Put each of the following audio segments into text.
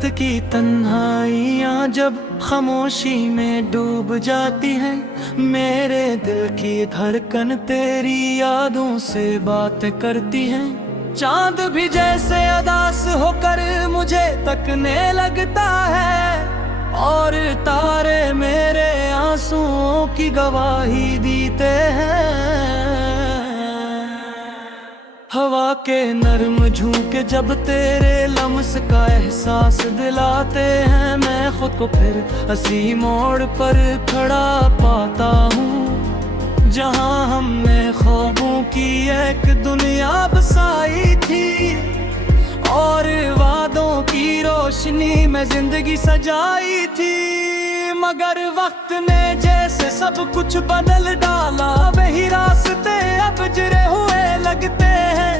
रात की तन्हाइयाँ जब खामोशी में डूब जाती हैं, मेरे दिल की धड़कन तेरी यादों से बात करती है। चांद भी जैसे अदास होकर मुझे तकने लगता है, और तारे मेरे आंसुओं की गवाही देते हैं। हवा के नरम झोंके जब तेरे लम्स का एहसास दिलाते हैं, मैं खुद को फिर हंसी मोड़ पर खड़ा पाता हूँ, जहाँ हमने ख्वाबों की एक दुनिया बसाई थी, और वादों की रोशनी में जिंदगी सजाई थी। मगर वक्त ने जैसे सब कुछ बदल डाला, वही रास्ते अब जिरे हुए लगते हैं।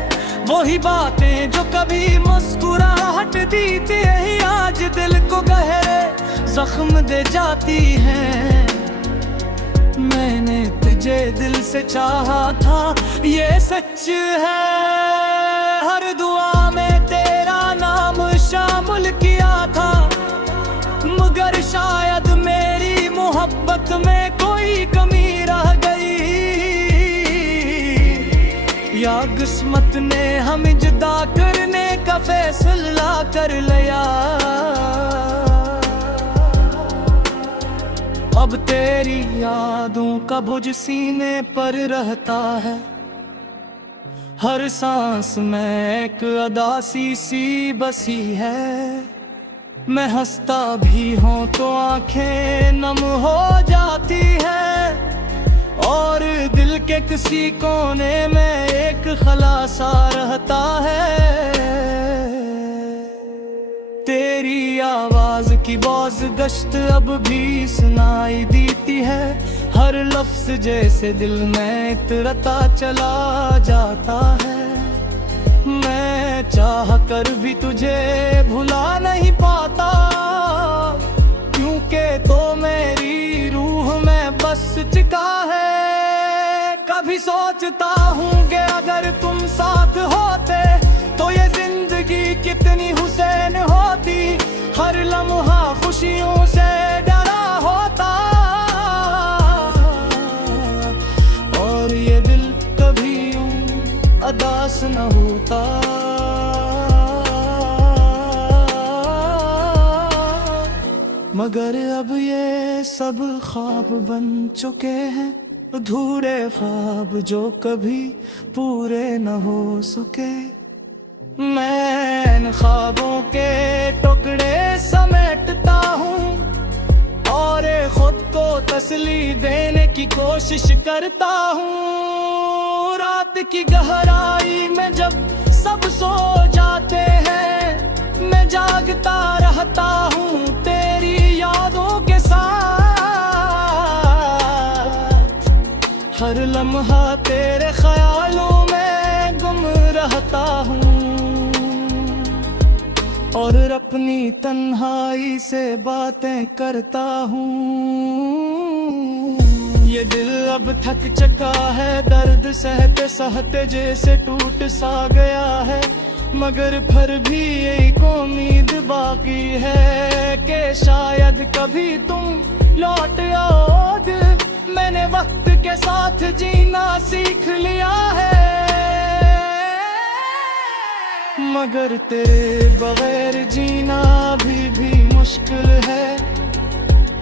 वही बातें जो कभी मुस्कुराहट दी थी, यही आज दिल को गहरे जख्म दे जाती हैं। मैंने तुझे दिल से चाहा था, ये सच है। हर दुआ में तेरा नाम शामिल किया था, मगर शायद मेरी मोहब्बत में कोई कमी रह गई, या किस्मत ने हमें जुदा करने का फैसला कर लिया। अब तेरी यादों का बोझ सीने पर रहता है, हर सांस में एक उदासी सी बसी है। मैं हंसता भी हूँ तो आंखें नम हो जाती है, और दिल के किसी कोने में एक खलासा रहता है। तेरी आवाज की बौज गश्त अब भी सुनाई देती है, हर लफ्ज जैसे दिल में इतरता चला जाता है। मैं चाह कर भी तुझे भुला नहीं पाता, क्योंकि तो मेरी रूह में बस चुका है। कभी सोचता हूँ कि अगर तुम साथ होते तो ये जिंदगी कितनी हुसैन होती, हर लम्हा खुशियों से डरा होता, और ये दिल कभी यूं अदास न होता। मगर अब ये सब ख्वाब बन चुके हैं, अधूरे ख्वाब जो कभी पूरे न हो सके। मैं इन ख्वाबों के टुकड़े समेटता हूँ, और खुद को तसल्ली देने की कोशिश करता हूँ। रात की गहराई में जब सब सो जाते हैं, मैं जागता रहता हूँ तेरी यादों के साथ। हर लम्हा तेरे ख्यालों में गुम रहता हूँ, और अपनी तन्हाई से बातें करता हूँ। ये दिल अब थक चुका है, दर्द सहते सहते जैसे टूट सा गया है, मगर फिर भी एक उम्मीद बाकी है कि शायद कभी तुम लौट आओ। मैंने वक्त के साथ जीना सीख लिया है, मगर तेरे बगैर जीना भी मुश्किल है।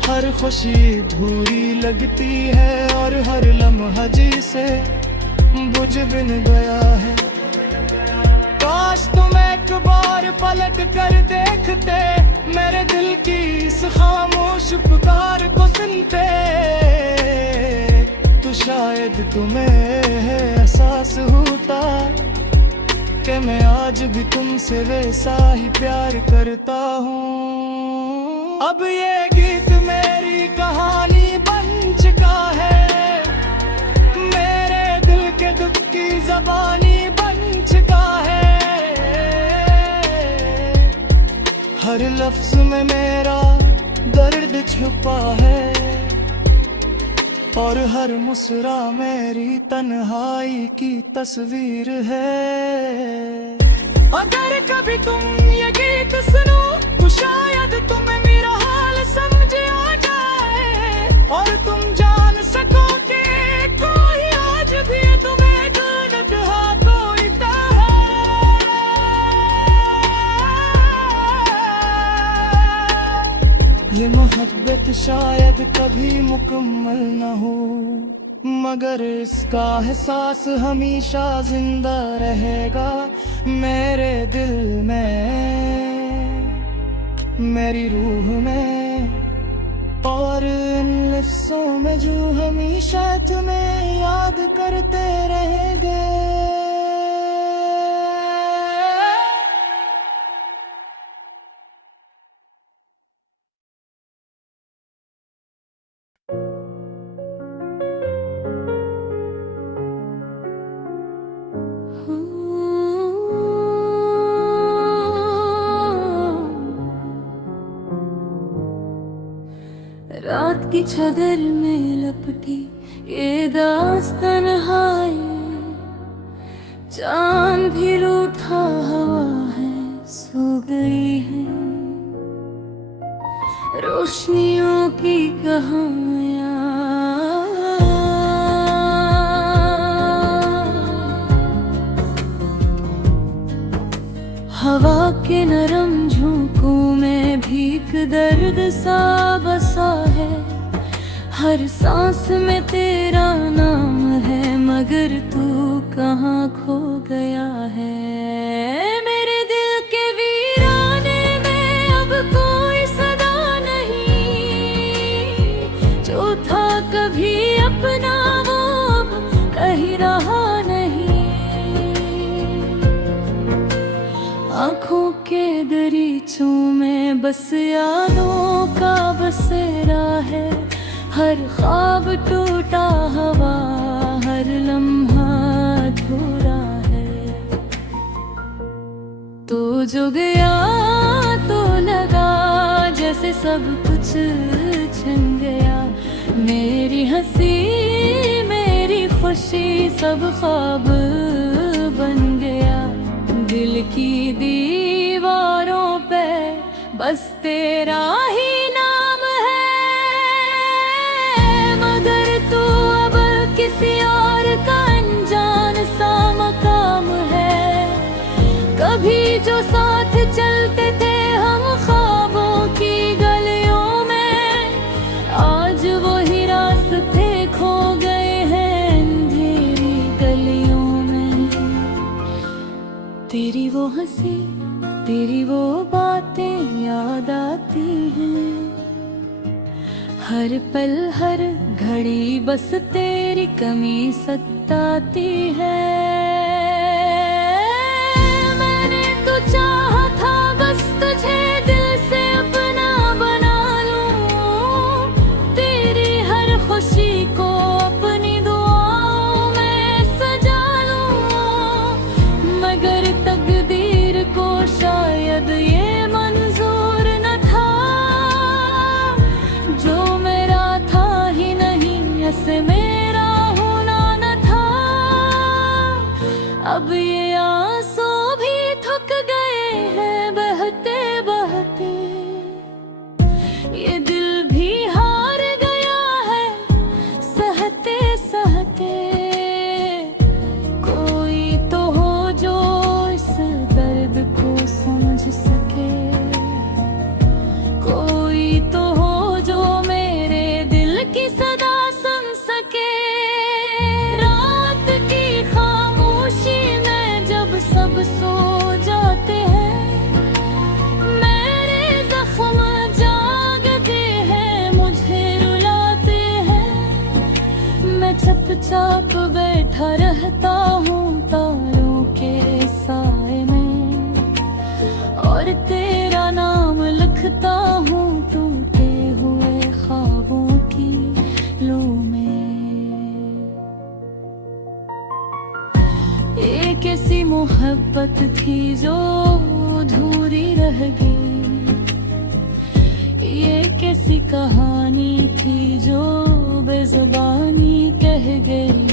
हर खुशी धूरी लगती है, और हर लम्हा जी से बुझ बिन गया है। काश तुम एक बार पलट कर देखते, मेरे दिल की इस खामोश पुकार को सुनते, तो शायद तुम्हें एहसास होता कि मैं आज भी तुमसे वैसा ही प्यार करता हूँ। अब ये गीत मेरी कहानी बन चुका है, मेरे दिल के दुख की ज़बानी बन चुका है। हर लफ्ज में मेरा दर्द छुपा है, और हर मुस्कुरा मेरी तन्हाई की तस्वीर है। अगर कभी तुम ये गीत सुनो तो शायद और तुम जान सको कि कोई आज भी तुम्हें ढूंढ रहा कोई तो है। ये मोहब्बत शायद कभी मुकम्मल न हो, मगर इसका एहसास हमेशा जिंदा रहेगा मेरे दिल में, मेरी रूह में और इन लफ्ज़ों में जो हमेशा तुम्हें याद करते रहेंगे। रात की चादर में लपटी ये दास्तान हाय, चांद भी रूठा हवा है सो गई है, रोशनियों की कहानियां हवा के नरम झोंकों में भीग दर्द सा बसा है, हर सांस में तेरा नाम है मगर तू कहाँ खो गया है। मेरे दिल के वीराने में अब कोई सदा नहीं, जो था कभी अपना वो अब कहीं रहा नहीं। आँखों के दरीचों में बस यादों का बसेरा है, हर ख्वाब टूटा हवा हर लम्हा अधूरा है। तो जो गया तो लगा जैसे सब कुछ छिन गया, मेरी हंसी मेरी खुशी सब ख्वाब बन गया। दिल की दीवारों पे बस तेरा ही नाम है, मगर तू अब किसी और का अनजान सा मकाम है। कभी जो साथ चलते थे हम ख्वाबों की गलियों में, आज वही रास्ते खो गए हैं अंधेरी गलियों में। तेरी वो हंसी तेरी वो बातें याद आती हैं, हर पल हर घड़ी बस तेरी कमी सताती है। मैंने तो चाहा था बस तुझे दिल से अपना बना लूं, तेरी हर खुशी को अपनी दुआओं में सजा लूं, मगर तकदीर को शायद ये मंजूर न था। जो मेरा था ही नहीं ऐसे मेरा होना न था। अब ये आंसू भी थक गए हैं बहते बहते, ये दिल भी हार गया है सहते सहते। कोई तो हो जो इस दर्द को समझ सके, कोई तो हो जो मेरे दिल की सदा सुन सके। रात की खामोशी में जब सब सो जाते हैं, मेरे जख्म जागते हैं मुझे रुलाते हैं। मैं चुपचाप बैठा रहता हूँ तारों के साए में, और तेरा नाम लिखता हूँ टूटे हुए ख्वाबों की लू में। एक ऐसी मोहब्बत थी जो अधूरी रह गई, ये कैसी कहानी थी जो बेजुबानी कह गई।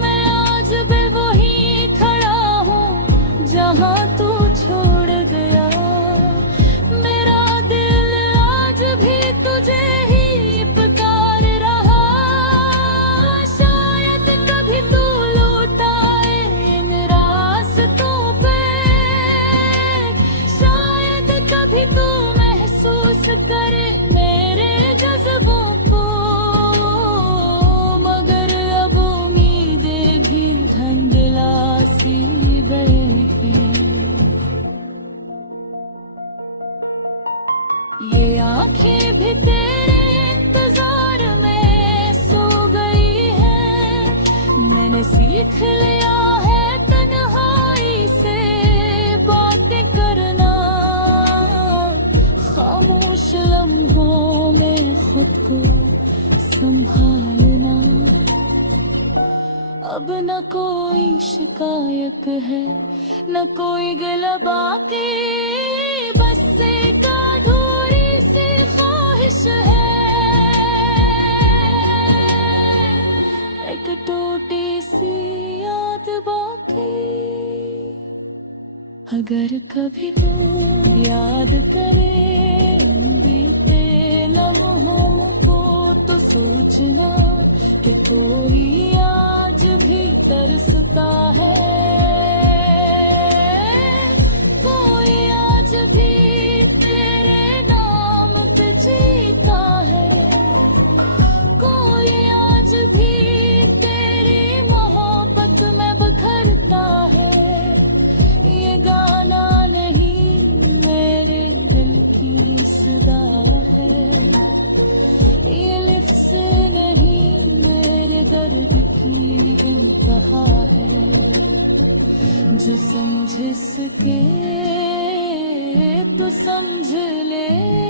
मैं आज भी वहीं खड़ा हूँ जहाँ तू छोड़ गया, मेरा दिल आज भी तुझे ही पुकारता मैंने सीख लिया है तन्हाई से बातें करना, खामोश लम्हों में खुद को संभालना। अब न कोई शिकायत है न कोई गिला बाकी, बस एक अधूरी सी ख्वाहिश है, एक टूटी सी याद बाकी। अगर कभी तू याद करे बीते लम्हों को तो सोचना कि कोई आज भी तरसता है, कोई आज भी तेरे नाम पे जीता है, कोई आज भी तेरी मोहब्बत में बखरता है। ये गाना नहीं मेरे दिल की सदा है, ये लिफ्स नहीं मेरे दर्द की इंतहा है। जो समझ सके तो समझ ले।